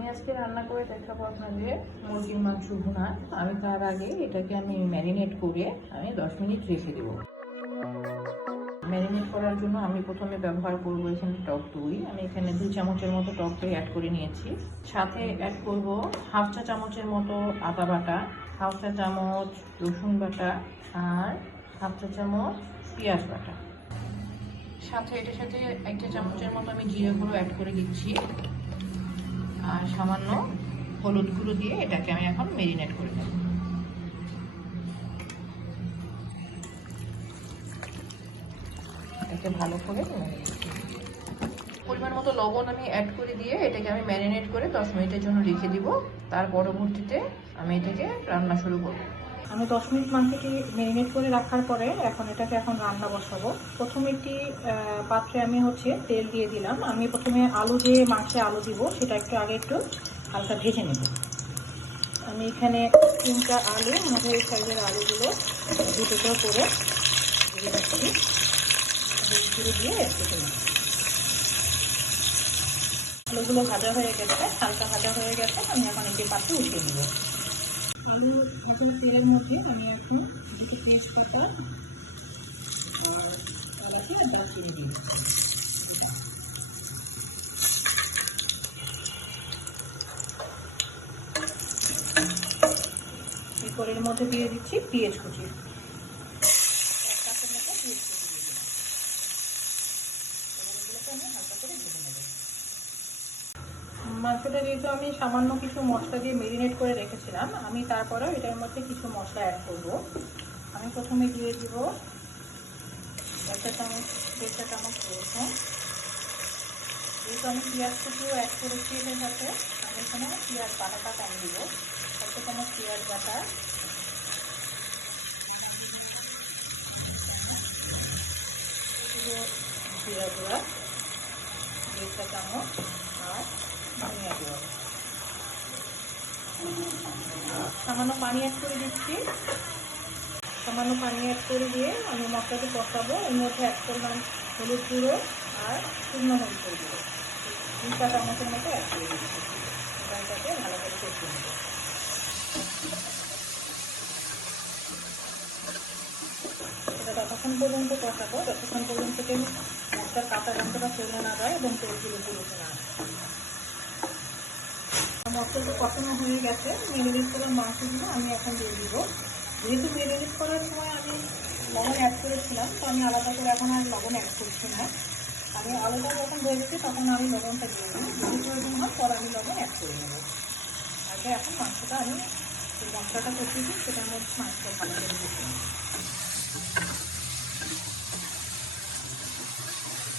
আমি আজকে রান্না করে দেখাবো আপনাদের মুরগির মাংস ভুনা। আমি তার আগে এটাকে আমি ম্যারিনেট করে আমি 10 মিনিট রেখে দেবো। ম্যারিনেট করার জন্য আমি প্রথমে ব্যবহার করবো এখানে টক দই। আমি এখানে 2 চামচের মতো টক দই অ্যাড করে নিয়েছি। সাথে অ্যাড করব হাফ চা চামচের মতো আদা বাটা, হাফ চা চামচ রসুন বাটা আর হাফ চা চামচ পেঁয়াজ বাটা। সাথে এটার সাথে 1 চা চামচের মতো আমি জিরে গুঁড়ো অ্যাড করে দিচ্ছি আর সামান্য হলুদ গুঁড়ো দিয়ে এটাকে আমি এখন ম্যারিনেট করে নেব। এটাকে ভালো করে পরিমাণ মতো লবণ আমি অ্যাড করে দিয়ে এটাকে আমি ম্যারিনেট করে 10 মিনিটের জন্য রেখে দিব। তার পরবর্তীতে আমি এটাকে রান্না শুরু করব। আমি 10 মিনিট মাংসটি ম্যারিনেট করে রাখার পরে এটাকে রান্না বসাবো। প্রথমে একটি পাত্রে আমি তেল দিয়ে দিলাম। আমি প্রথমে আলু যে মাংসে আলু দিব সেটা একটু হালকা ভেজে নেব। আমি এখানে 3টা আলু, মাঝারি সাইজের আলুগুলো দুটো করে দিয়ে রাখছি। দিয়ে ভেজে নেব। আলুগুলো ভাজা হয়ে গেছে, হালকা ভাজা হয়ে গেছে। আমি এখন একটি পাত্রে উঠিয়ে নেব। আলু ভাজার তেলের মধ্যে আমি এখন দুটো তেজপাতা আর এলাচি আর দারচিনি দিয়ে এর মধ্যে দিয়ে দিচ্ছি পেঁয়াজ কুচি। মাংসটা যেহেতু আমি সামান্য কিছু মশলা দিয়ে ম্যারিনেট করে রেখেছিলাম, আমি তারপরেও এটার মধ্যে কিছু মশলা অ্যাড করব। আমি প্রথমে দিয়ে দিব 1 চা চামচ, 1.5 চা চামচ রসুন। যেহেতু আমি পেঁয়াজ কুচিও অ্যাড করেছি এটার সাথে, আমি এখানে পেঁয়াজ বাটাটা কম দিব। 1 চা চামচ পেঁয়াজ বাটা, জিরা গুঁড়া 1.5 চা চামচ আর ধনিয়া গুঁড়ো। সামান্য পানি অ্যাড করে দিচ্ছি। সামান্য পানি অ্যাড করে দিয়ে আমি মশলাটি কষাবো। এর মধ্যে অ্যাড করলাম হলুদ গুঁড়ো আর শুকনো মরিচের গুঁড়ো 2 চা চামচের মতো অ্যাড করে দিচ্ছি। এটাকে ভালো করে কষিয়ে নেব। এটা ততক্ষণ পর্যন্ত কষাবো যতক্ষণ পর্যন্ত মশলার কাঁচা গন্ধটা চলে না যায় এবং তেলগুলো পুরোতে না আসে। মশলাটা কষানো হয়ে গেছে। ম্যারিনেট করা মাংসগুলো আমি এখন দিয়ে দিব। যেহেতু ম্যারিনেট করার সময় আমি লবণ অ্যাড করেছিলাম, তো আমি আলাদা করে এখন আর লবণ অ্যাড করছি না। আমি আলুটা যখন ভেজেছি তখন আমি লবণটা দিয়ে দিই। যদি প্রয়োজন হয় পরে আমি লবণ অ্যাড করে নেব। আগে এখন মাংসটা আমি যে মশলাটা কষিয়েছি সেটার মধ্যে মাংসটা ভালো করে দিচ্ছি।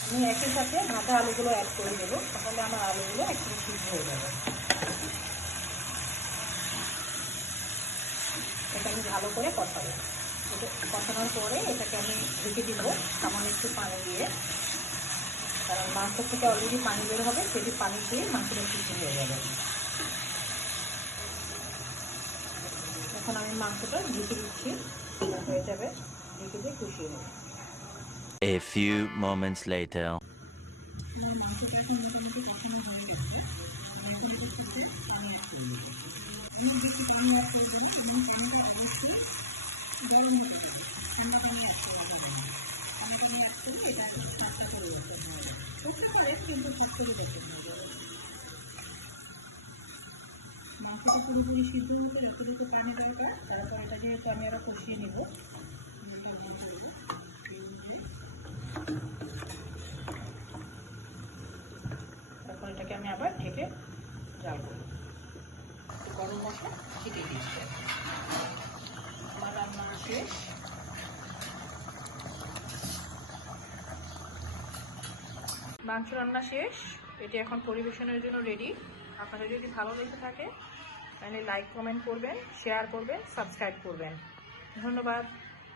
আমি একই সাথে ভাজা আলুগুলো অ্যাড করে দেবো, তাহলে আমার আলুগুলো একটু সিদ্ধ হয়ে যাবে। এটা আমি ভালো করে কষাবো। এটা কষানোর পরে এটাকে আমি ঢেকে দিব সামান্য একটু পানি দিয়ে, কারণ মাংস থেকে অলরেডি পানি বের হবে, সেটি পানি দিয়ে মাংসটা সিদ্ধ হয়ে যাবে। এখন আমি মাংসটা ঢেকে দিচ্ছি, হয়ে যাবে। ঢেকে দিয়ে কষিয়ে নেব। A few moments later. মাংসটা এখন মোটামুটি কষানো হয়ে গেছে। এখন এটার সাথে পানি অ্যাড করে দেবো। পানি অ্যাড করে দেবো এবং পানিটা অবশ্যই গরম হতে হবে। ঠান্ডা পানি অ্যাড করে দেবেন। ঠান্ডা পানি অ্যাড করে এটা স্বাদটা পরিবর্তন হবে। করতে পারে কিন্তু সব থেকে দেখতে হবে। মাংসটা পুরোপুরি সিদ্ধ হতে একটু পানি দরকার। তারপর এটা যেহেতু আমি আরও কষিয়ে নেব, তারপর এটাকে আমি আবার ঢেকে জাল করব। গরম মশলা ছিটিয়ে দিচ্ছি। আমার রান্না শেষ। মাংস রান্না শেষ। এটি এখন পরিবেশনের জন্য রেডি। আপনাদের যদি ভালো লেগে থাকে তাহলে লাইক, কমেন্ট করবেন, শেয়ার করবেন, সাবস্ক্রাইব করবেন। ধন্যবাদ।